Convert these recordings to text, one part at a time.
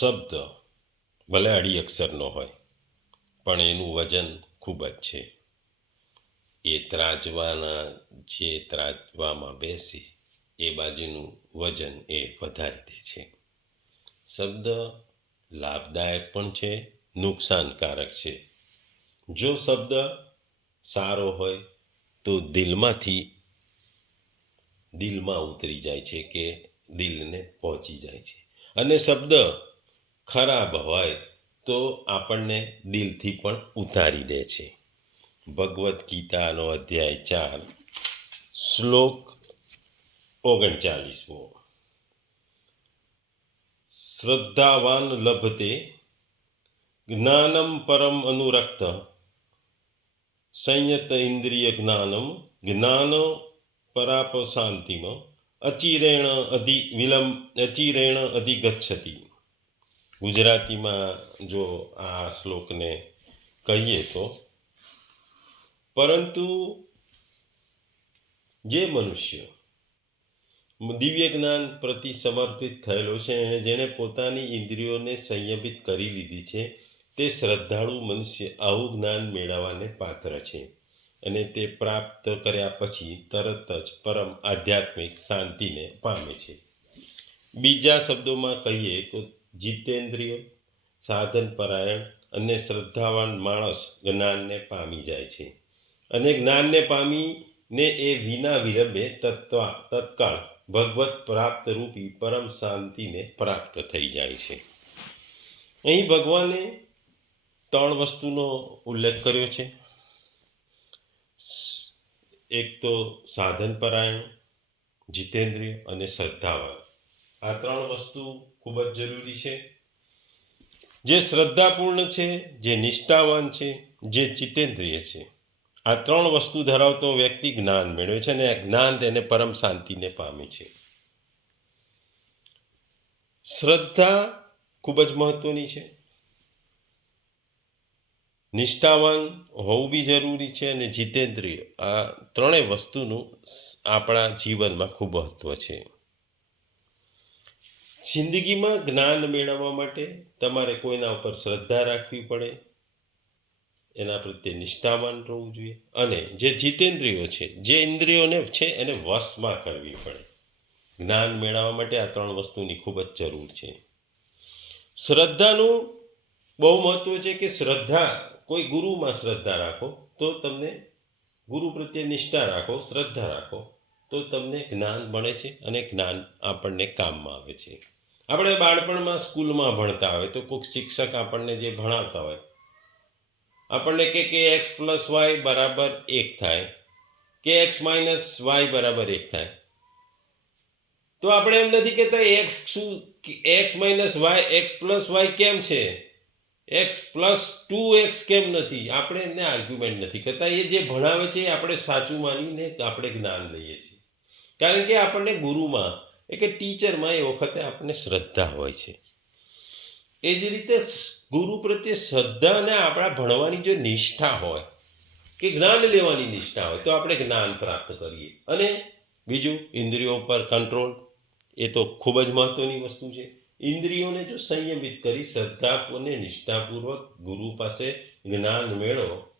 શબ્દ ભલે અઢી અક્ષરનો હોય, પણ એનું વજન ખૂબ જ છે. એ ત્રાજવાના, જે ત્રાજવામાં બેસે, એ બાજુનું વજન એ વધારી દે છે. શબ્દ લાભદાયક પણ છે, નુકસાનકારક છે. જો શબ્દ સારો હોય, તો દિલમાંથી, દિલમાં ઉતરી જાય છે કે દિલને પહોંચી જાય છે. અને શબ્દ ખરાબ હોય તો આપણને દિલથી પણ ઉતારી દે છે. ભગવદ્ ગીતાનો અધ્યાય ચાર, શ્લોક ઓગણચાલીસમો. શ્રદ્ધાવાન લભતે, જ્ઞાનમ પરમ અનુરક્ત, સંયત ઇન્દ્રિય જ્ઞાનમ, જ્ઞાન પરાપ શાંતિમ અચિરેણ અધિ વિલંબ, અચિરેણ અધિગચ્છતિ ગુજરાતીમાં જો આ શ્લોકને કહીએ તો, પરંતુ જે મનુષ્ય દિવ્ય જ્ઞાન પ્રતિ સમર્પિત થયેલો છે અને જેણે પોતાની ઇન્દ્રિયોને સંયમિત કરી લીધી છે, તે શ્રદ્ધાળુ મનુષ્ય આવું જ્ઞાન મેળવવાને પાત્ર છે અને તે પ્રાપ્ત કર્યા પછી તરત જ પરમ આધ્યાત્મિક શાંતિને પામે છે. બીજા શબ્દોમાં કહીએ તો જીતેન્દ્રિય, સાધન પરાયણ અને શ્રદ્ધાવાન માણસ જ્ઞાનને પામી જાય છે. અને જ્ઞાનને પામીને એ વિના વિલંબે તત્વા, તત્કાળ ભગવત પ્રાપ્ત રૂપી પરમ શાંતિને પ્રાપ્ત થઈ જાય છે. અહીં ભગવાને ત્રણ વસ્તુનો ઉલ્લેખ કર્યો છે. એક તો સાધન પરાયણ, જીતેન્દ્રિય અને શ્રદ્ધાવાન. આ ત્રણ વસ્તુ ખૂબ જ જરૂરી છે. જે શ્રદ્ધાપૂર્ણ છે, જે નિષ્ઠાવાન છે, જે જીતેન્દ્રિય છે. આ ત્રણ વસ્તુ ધરાવતો વ્યક્તિ જ્ઞાન મેળવે છે અને આ જ્ઞાન તેને પરમ શાંતિને પામે છે. શ્રદ્ધા ખૂબ જ મહત્વની છે. નિષ્ઠાવાન હોવું બી જરૂરી છે અને જીતેન્દ્રિય આ ત્રણેય વસ્તુનું આપણા જીવનમાં ખૂબ મહત્વ છે. જિંદગીમાં જ્ઞાન મેળવવા માટે તમારે કોઈના ઉપર શ્રદ્ધા રાખવી પડે. એના પ્રત્યે નિષ્ઠાવાન રહેવું જોઈએ. અને જે જીતેન્દ્રિયો છે, જે ઇન્દ્રિયોને છે, એને વશમાં કરવી પડે. જ્ઞાન મેળવવા માટે આ ત્રણ વસ્તુની ખૂબ જ જરૂર છે. શ્રદ્ધાનું બહુ મહત્વ છે કે શ્રદ્ધા, કોઈ ગુરુમાં શ્રદ્ધા રાખો, તો તમને ગુરુ પ્રત્યે નિષ્ઠા રાખો, શ્રદ્ધા રાખો, તો તમને જ્ઞાન મળે છે અને જ્ઞાન આપણને કામમાં આવે છે. આપણે બાળપણમાં સ્કૂલમાં ભણતા હોય તો કોઈક શિક્ષક આપણને જે ભણાવતા હોય, આપણને કે કે એક્સ પ્લસ વાય બરાબર એક થાય, કે એક્સ માઇનસ વાય બરાબર એક થાય. તો આપણે એમ નથી કહેતા એક્સ શું x minus y, x plus y કેમ છે? એક્સ પ્લસ ટુ એક્સ કેમ નથી? આપણે એમને આર્ગ્યુમેન્ટ નથી કરતા. એ જે ભણાવે છે એ આપણે સાચું માનીને આપણે જ્ઞાન લઈએ છીએ. કારણ કે આપણને ગુરુમાં એ કે ટીચરમાં એ વખતે આપણને શ્રદ્ધા હોય છે. એ જ રીતે ગુરુ પ્રત્યે શ્રદ્ધા અને આપણા ભણવાની જો નિષ્ઠા હોય, કે જ્ઞાન લેવાની નિષ્ઠા હોય, તો આપણે જ્ઞાન પ્રાપ્ત કરીએ. અને બીજું, ઇન્દ્રિયો પર કંટ્રોલ, એ તો ખૂબ જ મહત્વની વસ્તુ છે. ઇન્દ્રિયોને જો સંયમિત કરી શ્રદ્ધા નિષ્ઠાપૂર્વક ગુરુ પાસે જ્ઞાન મેળવો,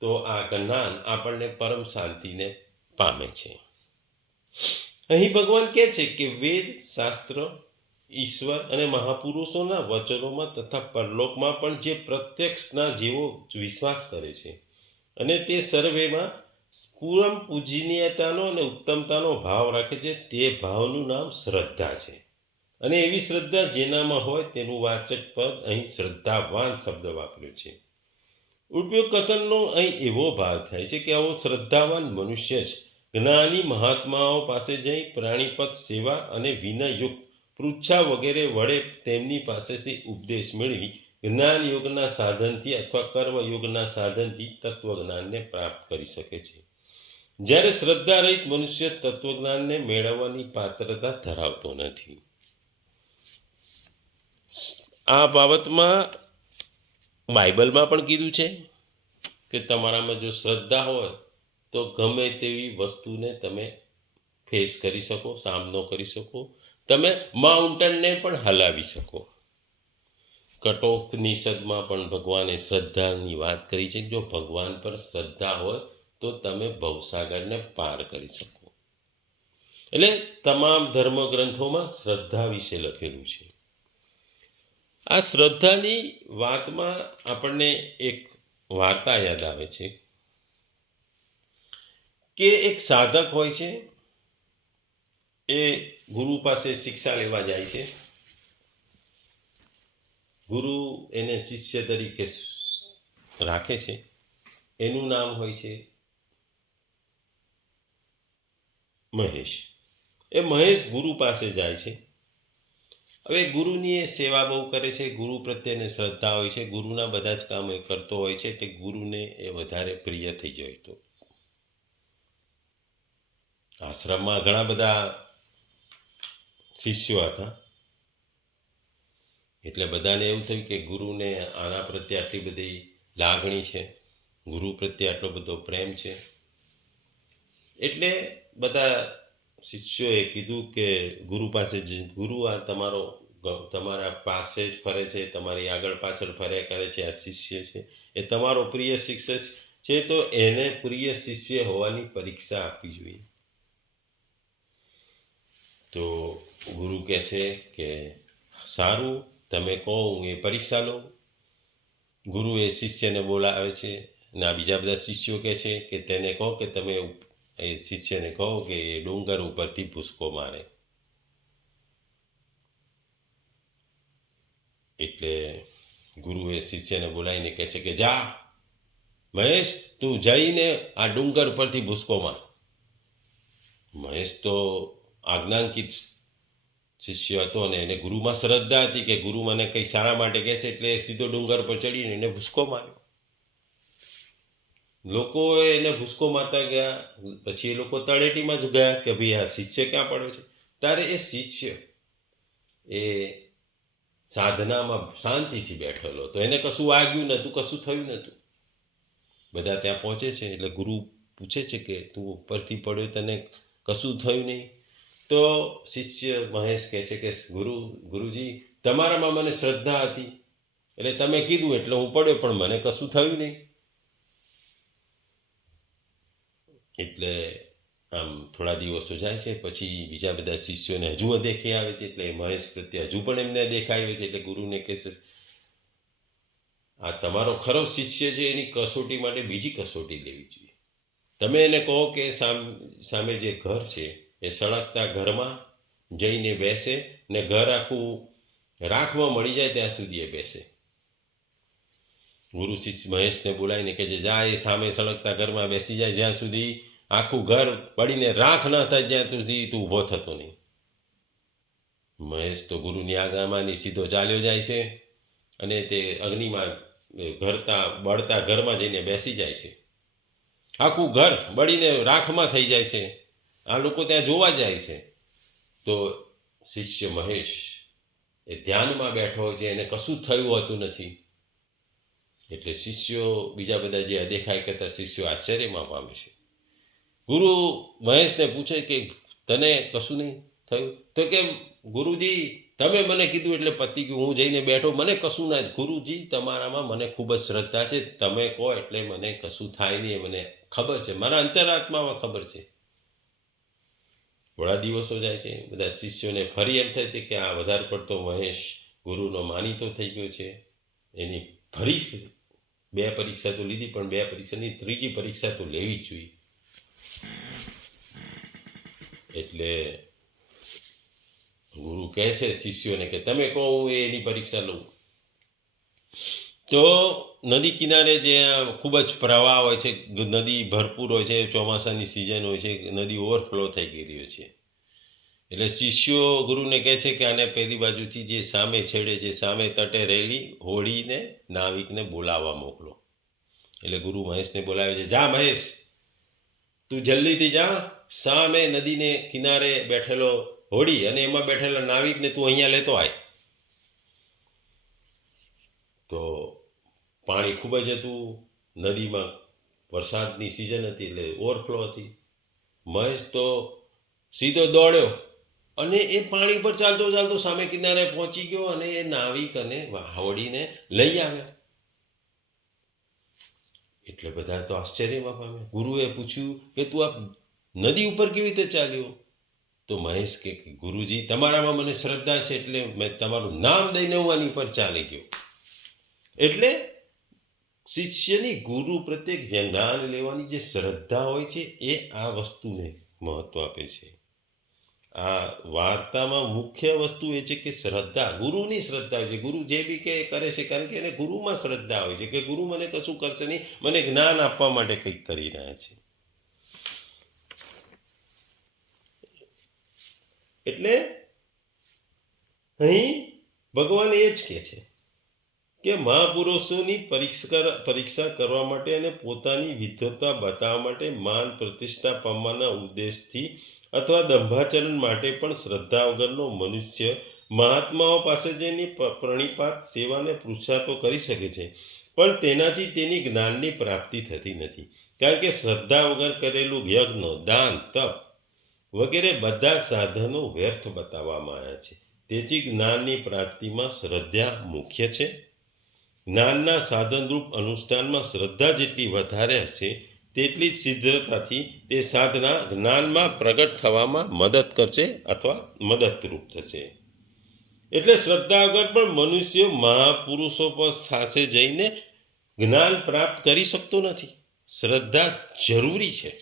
તો આ જ્ઞાન આપણને પરમ શાંતિને પામે છે. અહીં ભગવાન કહે છે કે વેદ, શાસ્ત્ર, ઈશ્વર અને મહાપુરુષોના વચનોમાં તથા પરલોકમાં પણ જે પ્રત્યક્ષના જેવો વિશ્વાસ કરે છે અને તે સર્વેમાં પૂરમ પૂજનીયતાનો અને ઉત્તમતાનો ભાવ રાખે છે, તે ભાવનું નામ શ્રદ્ધા છે. અને એવી શ્રદ્ધા જેનામાં હોય તેનું વાચક પદ અહીં શ્રદ્ધાવાન શબ્દ વાપર્યો છે. ઉપયોગ કથનનો અહીં એવો ભાવ થાય છે કે આવો શ્રદ્ધાવાન મનુષ્ય જ જ્ઞાની મહાત્માઓ પાસે જઈ પ્રાણીપત સેવા અને વિનયયુક્ત પૃચ્છા વગેરે વડે તેમની પાસેથી ઉપદેશ મેળવી જ્ઞાન યોગના સાધનથી અથવા કર્મયોગના સાધનથી તત્વજ્ઞાનને પ્રાપ્ત કરી શકે છે. જ્યારે શ્રદ્ધારહિત મનુષ્ય તત્વજ્ઞાનને મેળવવાની પાત્રતા ધરાવતો નથી. આ બાબતમાં બાઇબલમાં પણ કીધું છે કે તમારામાં જો શ્રદ્ધા હોય તો ગમે તેવી વસ્તુને તમે ફેસ કરી શકો, સામનો કરી શકો. તમે માઉન્ટેનને પણ હલાવી શકો. કઠોપનિષદમાં પણ ભગવાને શ્રદ્ધાની વાત કરી છે. જો ભગવાન પર શ્રદ્ધા હોય, તો તમે ભવસાગરને પાર કરી શકો. એટલે તમામ ધર્મગ્રંથોમાં શ્રદ્ધા વિશે લખેલું છે. આ શ્રદ્ધાની વાતમાં આપણને એક વાર્તા યાદ આવે છે. કે એક સાધક હોય છે, એ ગુરુ પાસે શિક્ષા લેવા જાય છે. ગુરુ એને શિષ્ય તરીકે રાખે છે. એનું નામ હોય છે મહેશ. એ મહેશ ગુરુ પાસે જાય છે. હવે ગુરુની એ સેવા બહુ કરે છે. ગુરુ પ્રત્યેને શ્રદ્ધા હોય છે. ગુરુના બધા જ કામ એ કરતો હોય છે. તે ગુરુને એ વધારે પ્રિય થઈ જાય તો. આશ્રમમાં ઘણા બધા શિષ્યો હતા. એટલે બધાને એવું થયું કે ગુરુને આના પ્રત્યે આટલી બધી લાગણી છે, ગુરુ પ્રત્યે આટલો બધો પ્રેમ છે. એટલે બધા શિષ્યોએ કીધું કે ગુરુ પાસે જ, ગુરુ આ તમારો તમારા પાસે જ ફરે છે, તમારી આગળ પાછળ ફર્યા કરે છે, આ શિષ્ય છે. એ તમારો પ્રિય શિક્ષક છે, તો એને પ્રિય શિષ્ય હોવાની પરીક્ષા આપવી જોઈએ. તો ગુરુ કહે છે કે, સારું, તમે કહો, હું એ પરીક્ષા લો ગુરુ એ શિષ્યને બોલાવે છે આ બીજા બધા શિષ્યો કહે છે કે, તેને કહો કે તમે એ શિષ્યને કહો કે, એ ડુંગર ઉપરથી ભૂસકો મારે. એટલે ગુરુએ શિષ્યને બોલાવીને કહે છે કે, જા, મહેશ, તું જઈને આ ડુંગર પરથી ભૂસકો માર. મહેશ તો આજ્ઞાંકિત શિષ્ય હતો અને એને ગુરુમાં શ્રદ્ધા હતી કે ગુરુ મને કંઈ સારા માટે કહે છે એટલે સીધો ડુંગર પર ચડીને એને ભૂસકો માર્યો. લોકોએ એને ભૂસકો મારતા ગયા. પછી એ લોકો તળેટીમાં જ ગયા કે ભાઈ આ શિષ્ય ક્યાં પડ્યો છે? ત્યારે એ શિષ્ય એ સાધનામાં શાંતિથી બેઠેલો તો એને કશું વાગ્યું નહોતું, કશું થયું નહોતું. બધા ત્યાં પહોંચે છે એટલે ગુરુ પૂછે છે કે તું ઉપરથી પડ્યો તને કશું થયું નહીં? તો શિષ્ય મહેશ કહે છે કે, ગુરુ, ગુરુજી તમારામાં મને શ્રદ્ધા હતી. એટલે તમે કીધું એટલે હું પડ્યો, પણ મને કશું થયું નહીં. એટલે આમ થોડા દિવસો જાય છે, પછી બીજા બધા શિષ્યોને હજુ દેખી આવે છે, એટલે મહેશ પ્રત્યે હજુ પણ એમને દેખાય છે, એટલે ગુરુને કહે છે, આ તમારો ખરો શિષ્ય છે, એની કસોટી માટે બીજી કસોટી લેવી જોઈએ. તમે એને કહો કે સામ જે ઘર છે એ સળગતા ઘરમાં જઈને બેસે ને ઘર આખું રાખમાં મળી જાય ત્યાં સુધી એ બેસે. ગુરુ શિષ્ય મહેશને બોલાવીને કે જે જા એ સામે સળગતા ઘરમાં બેસી જાય, જ્યાં સુધી આખું ઘર પડીને રાખ ન થાય, ત્યાં સુધી તું ઊભો થતો નહીં. મહેશ તો ગુરુની આજ્ઞામાંની સીધો ચાલ્યો જાય છે અને તે અગ્નિમાં ઘરતા, બળતા ઘરમાં જઈને બેસી જાય છે. આખું ઘર બળીને રાખમાં થઈ જાય છે. આ લોકો ત્યાં જોવા જાય છે. તો શિષ્ય મહેશ એ ધ્યાનમાં બેઠો હોય છે, એને કશું થયું હોતું નથી. એટલે શિષ્યો બીજા બધા જે અદેખાય કરતા શિષ્યો આશ્ચર્યમાં પામે છે. ગુરુ મહેશને પૂછે કે તને કશું નહીં થયું? તો કે ગુરુજી, તમે મને કીધું એટલે પતિ ગયું. હું જઈને બેઠો, મને કશું ના ગુરુજી, તમારામાં મને ખૂબ જ શ્રદ્ધા છે. તમે કહો એટલે મને કશું થાય નહીં મને ખબર છે. મારા અંતરાત્મામાં ખબર છે. થોડા દિવસો જાય છે, બધા શિષ્યોને ફરી એમ થાય છે કે આ વધારે પડતો મહેશ ગુરુનો માનીતો થઈ ગયો છે. એની ફરી બે પરીક્ષા તો લીધી, પણ બે પરીક્ષાની ત્રીજી પરીક્ષા તો લેવી જ જોઈએ. એટલે ગુરુ કહે છે શિષ્યોને કે તમે કહો, હું એની પરીક્ષા લઉં. તો નદી કિનારે જે ખૂબ જ પ્રવાહ હોય છે, નદી ભરપૂર હોય છે, ચોમાસાની સિઝન હોય છે, નદી ઓવરફ્લો થઈ હોય છે. એટલે શિષ્યો ગુરુને કહે છે કે આને પેલી બાજુથી જે સામે છેડે, જે સામે તટે રહેલી હોળીને નાવિકને બોલાવવા મોકલો. એટલે ગુરુ મહેશને બોલાવે છે, જા મહેશ, તું જલ્દીથી જા, સામે નદીને કિનારે બેઠેલો હોડી અને એમાં બેઠેલા નાવિકને તું અહીંયા લેતો આય. તો પાણી ખૂબ જ હતું. નદીમાં વરસાદની સિઝન હતી એટલે ઓવરફ્લો હતી. મહેશ તો સીધો દોડ્યો અને એ પાણી પર ચાલતો ચાલતો સામે કિનારે પહોંચી ગયો અને એ નાવિક અને વાવડીને લઈ આવ્યા. એટલે બધા તો આશ્ચર્યમાં પામે ગુરુએ પૂછ્યું કે તું આ નદી ઉપર કેવી રીતે ચાલ્યો? તો મહેશ કે કે, ગુરુજી તમારામાં મને શ્રદ્ધા છે એટલે મેં તમારું નામ દઈને હું આની પર ચાલી ગયો. એટલે શિષ્યની ગુરુ પ્રત્યે જે જ્ઞાન લેવાની જે શ્રદ્ધા હોય છે, એ આ વસ્તુને મહત્વ આપે છે. આ વાર્તામાં મુખ્ય વસ્તુ એ છે કે શ્રદ્ધા, ગુરુની શ્રદ્ધા હોય છે. ગુરુ જે બી કે કરે છે, કારણ કે એને ગુરુમાં શ્રદ્ધા હોય છે કે ગુરુ મને કશું કરશે નહીં, મને જ્ઞાન આપવા માટે કંઈક કરી રહ્યા છે. એટલે અહીં ભગવાન એ જ કહે છે કે મહાપુરુષોની પરીક્ષા પરીક્ષા કરવા માટે અને પોતાની વિદ્વતા બતાવવા માટે માન પ્રતિષ્ઠા પામવાના ઉદ્દેશથી અથવા દંભાચરણ માટે પણ શ્રદ્ધા વગરનો મનુષ્ય મહાત્માઓ પાસે જઈને પ- પ્રણિપાત સેવાને પુરુષાર્થો કરી શકે છે. પણ તેનાથી તેની જ્ઞાનની પ્રાપ્તિ થતી નથી. કારણ કે શ્રદ્ધા વગર કરેલું યજ્ઞ, દાન, તપ વગેરે બધા સાધનો વ્યર્થ બતાવવામાં આવ્યા છે. તેથી જ્ઞાનની પ્રાપ્તિમાં શ્રદ્ધા મુખ્ય છે. જ્ઞાનના સાધનરૂપ અનુષ્ઠાનમાં શ્રદ્ધા જેટલી વધારે હશે, તેટલી જ સિદ્ધતાથી તે સાધના જ્ઞાનમાં પ્રગટ થવામાં મદદ કરશે અથવા મદદરૂપ થશે. એટલે શ્રદ્ધા વગર પણ મનુષ્ય મહાપુરુષો પર સાથે જઈને જ્ઞાન પ્રાપ્ત કરી શકતો નથી. શ્રદ્ધા જરૂરી છે.